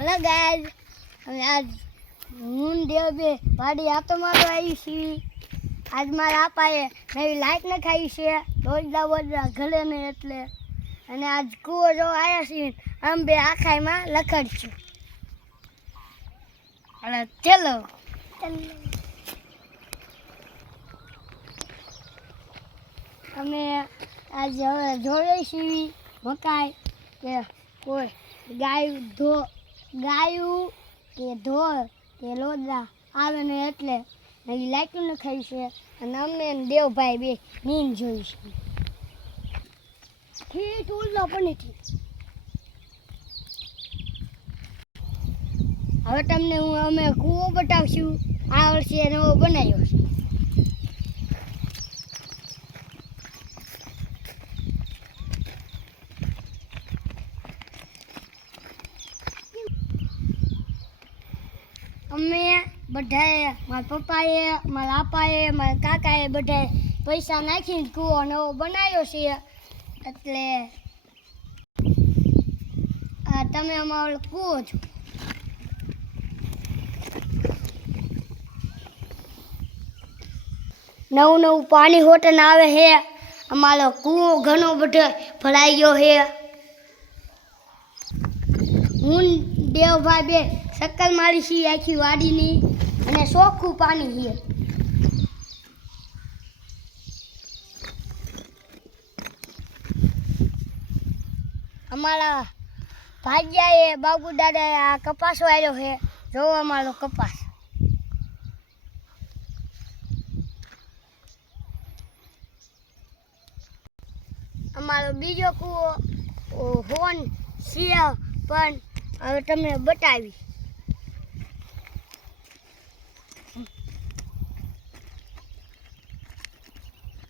Hello guys, हम आज હું દેવ બે વાડી આતો મારવા આવી છીએ। આજ મારા આપાએ નવી લાઈટ નખાવી છે રોજડા બોજડા ઘરે ને એટલે, અને આજ કૂવો જો આવ્યા છીએ આમ બે આખાઈમાં લખડશું। હાલો ચલો અમે આજ હવે જોડે છીએ મકાઈ કે કોઈ ગાયું કે ઢોર કે લોદરા આવે ને એટલે નવી લાઈટું નખાઈ છે અને અમે દેવભાઈ બે નીંદ જોઈ છે। ઠીક ઉલ્લો પણ ઠીક। હવે તમને અમે કૂવો બતાવશું। આ વર્ષે નવો બનાવ્યો છે। અમે બધાએ મારા પપ્પાએ મારા આપાએ મારા કાકાએ બધાએ પૈસા નાખીને કૂવો નવો બનાવ્યો છે। એટલે તમે અમારો કૂવો છો। નવું પાણી હોટન આવે છે। અમારો કૂવો ઘણો બધો ભરાઈ ગયો છે। હું દેવભાઈ બે શક્કર મારી છીએ આખી વાડીની, અને ચોખ્ખું પાણી છે। અમારા ભાગ્યાએ બાબુ દાદાએ આ કપાસ વાળ્યો છે। જો અમારો કપાસ। અમારો બીજો કૂવો હોન છે પણ હવે તમને બતાવી।